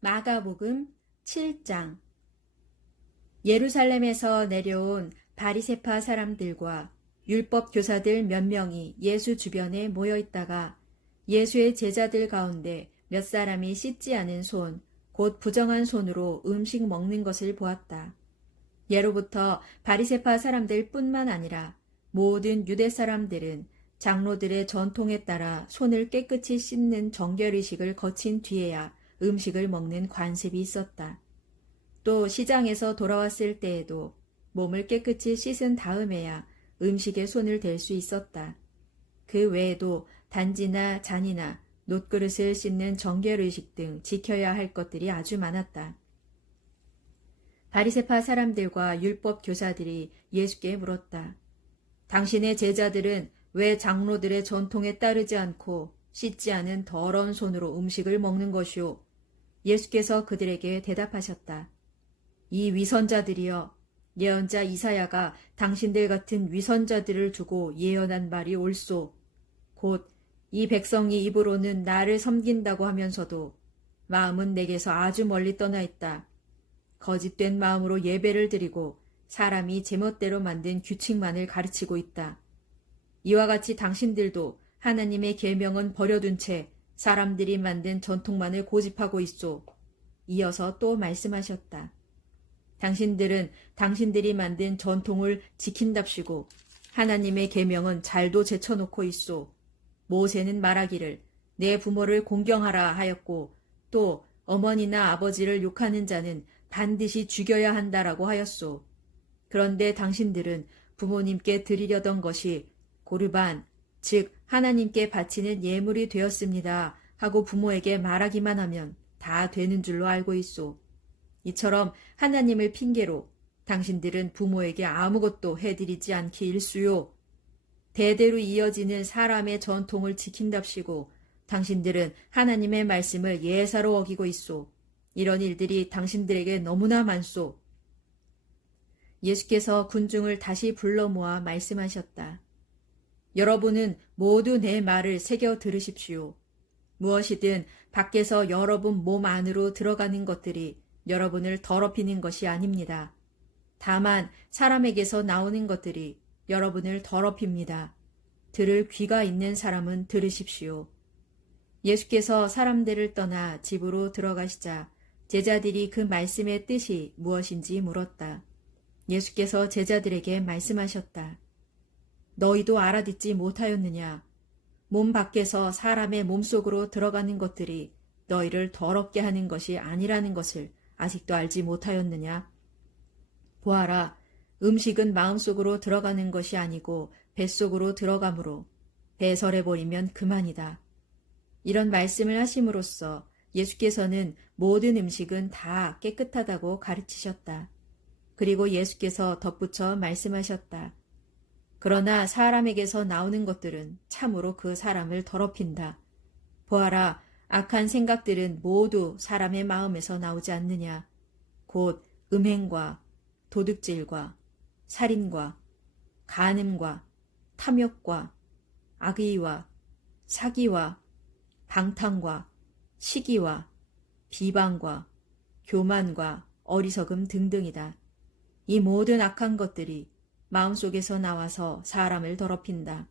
마가복음 7장. 예루살렘에서 내려온 바리새파 사람들과 율법 교사들 몇 명이 예수 주변에 모여 있다가 예수의 제자들 가운데 몇 사람이 씻지 않은 손, 곧 부정한 손으로 음식 먹는 것을 보았다. 예로부터 바리새파 사람들 뿐만 아니라 모든 유대 사람들은 장로들의 전통에 따라 손을 깨끗이 씻는 정결의식을 거친 뒤에야 음식을 먹는 관습이 있었다. 또 시장에서 돌아왔을 때에도 몸을 깨끗이 씻은 다음에야 음식에 손을 댈 수 있었다. 그 외에도 단지나 잔이나 놋그릇을 씻는 정결의식 등 지켜야 할 것들이 아주 많았다. 바리새파 사람들과 율법 교사들이 예수께 물었다. 당신의 제자들은 왜 장로들의 전통에 따르지 않고 씻지 않은 더러운 손으로 음식을 먹는 것이오? 예수께서 그들에게 대답하셨다. 이 위선자들이여, 예언자 이사야가 당신들 같은 위선자들을 두고 예언한 말이 옳소. 곧 이 백성이 입으로는 나를 섬긴다고 하면서도 마음은 내게서 아주 멀리 떠나 있다. 거짓된 마음으로 예배를 드리고 사람이 제멋대로 만든 규칙만을 가르치고 있다. 이와 같이 당신들도 하나님의 계명은 버려둔 채 사람들이 만든 전통만을 고집하고 있소. 이어서 또 말씀하셨다. 당신들은 당신들이 만든 전통을 지킨답시고 하나님의 계명은 잘도 제쳐놓고 있소. 모세는 말하기를 내 부모를 공경하라 하였고 또 어머니나 아버지를 욕하는 자는 반드시 죽여야 한다라고 하였소. 그런데 당신들은 부모님께 드리려던 것이 고르반, 즉 하나님께 바치는 예물이 되었습니다 하고 부모에게 말하기만 하면 다 되는 줄로 알고 있소. 이처럼 하나님을 핑계로 당신들은 부모에게 아무것도 해드리지 않기 일쑤요. 대대로 이어지는 사람의 전통을 지킨답시고 당신들은 하나님의 말씀을 예사로 어기고 있소. 이런 일들이 당신들에게 너무나 많소. 예수께서 군중을 다시 불러 모아 말씀하셨다. 여러분은 모두 내 말을 새겨 들으십시오. 무엇이든 밖에서 여러분 몸 안으로 들어가는 것들이 여러분을 더럽히는 것이 아닙니다. 다만 사람에게서 나오는 것들이 여러분을 더럽힙니다. 들을 귀가 있는 사람은 들으십시오. 예수께서 사람들을 떠나 집으로 들어가시자 제자들이 그 말씀의 뜻이 무엇인지 물었다. 예수께서 제자들에게 말씀하셨다. 너희도 알아듣지 못하였느냐? 몸 밖에서 사람의 몸속으로 들어가는 것들이 너희를 더럽게 하는 것이 아니라는 것을 아직도 알지 못하였느냐? 보아라, 음식은 마음속으로 들어가는 것이 아니고 뱃속으로 들어가므로 배설해버리면 그만이다. 이런 말씀을 하심으로써 예수께서는 모든 음식은 다 깨끗하다고 가르치셨다. 그리고 예수께서 덧붙여 말씀하셨다. 그러나 사람에게서 나오는 것들은 참으로 그 사람을 더럽힌다. 보아라, 악한 생각들은 모두 사람의 마음에서 나오지 않느냐. 곧 음행과 도둑질과 살인과 간음과 탐욕과 악의와 사기와 방탕과 시기와 비방과 교만과 어리석음 등등이다. 이 모든 악한 것들이 마음속에서 나와서 사람을 더럽힌다.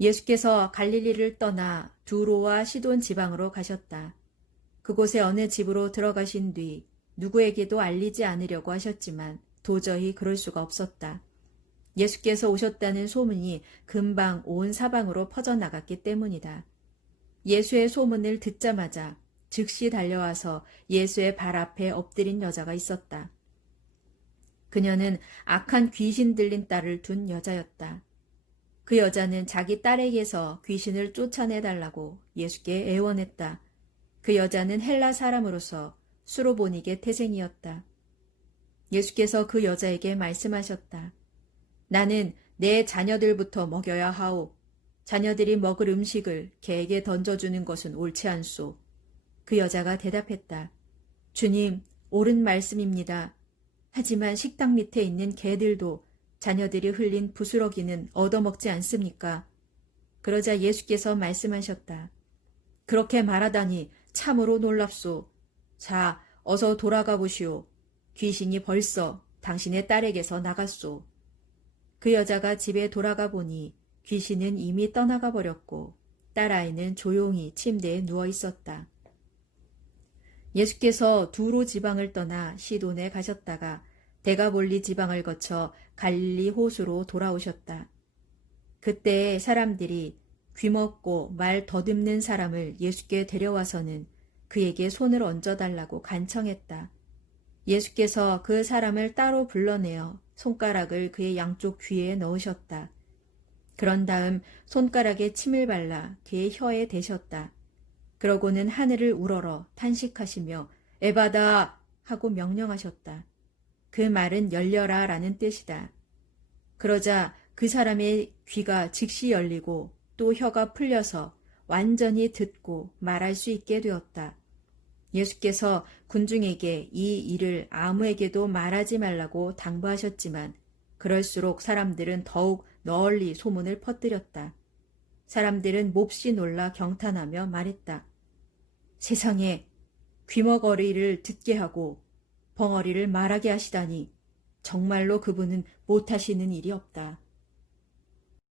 예수께서 갈릴리를 떠나 두로와 시돈 지방으로 가셨다. 그곳에 어느 집으로 들어가신 뒤 누구에게도 알리지 않으려고 하셨지만 도저히 그럴 수가 없었다. 예수께서 오셨다는 소문이 금방 온 사방으로 퍼져나갔기 때문이다. 예수의 소문을 듣자마자 즉시 달려와서 예수의 발 앞에 엎드린 여자가 있었다. 그녀는 악한 귀신 들린 딸을 둔 여자였다. 그 여자는 자기 딸에게서 귀신을 쫓아내달라고 예수께 애원했다. 그 여자는 헬라 사람으로서 수로보닉의 태생이었다. 예수께서 그 여자에게 말씀하셨다. 나는 내 자녀들부터 먹여야 하오. 자녀들이 먹을 음식을 개에게 던져주는 것은 옳지 않소. 그 여자가 대답했다. 주님, 옳은 말씀입니다. 하지만 식당 밑에 있는 개들도 자녀들이 흘린 부스러기는 얻어먹지 않습니까? 그러자 예수께서 말씀하셨다. 그렇게 말하다니 참으로 놀랍소. 자, 어서 돌아가 보시오. 귀신이 벌써 당신의 딸에게서 나갔소. 그 여자가 집에 돌아가 보니 귀신은 이미 떠나가 버렸고 딸아이는 조용히 침대에 누워 있었다. 예수께서 두로 지방을 떠나 시돈에 가셨다가 데가볼리 지방을 거쳐 갈릴리 호수로 돌아오셨다. 그때 사람들이 귀먹고 말 더듬는 사람을 예수께 데려와서는 그에게 손을 얹어달라고 간청했다. 예수께서 그 사람을 따로 불러내어 손가락을 그의 양쪽 귀에 넣으셨다. 그런 다음 손가락에 침을 발라 그의 혀에 대셨다. 그러고는 하늘을 우러러 탄식하시며 에바다 하고 명령하셨다. 그 말은 열려라 라는 뜻이다. 그러자 그 사람의 귀가 즉시 열리고 또 혀가 풀려서 완전히 듣고 말할 수 있게 되었다. 예수께서 군중에게 이 일을 아무에게도 말하지 말라고 당부하셨지만 그럴수록 사람들은 더욱 널리 소문을 퍼뜨렸다. 사람들은 몹시 놀라 경탄하며 말했다. 세상에 귀머거리를 듣게 하고 벙어리를 말하게 하시다니 정말로 그분은 못하시는 일이 없다.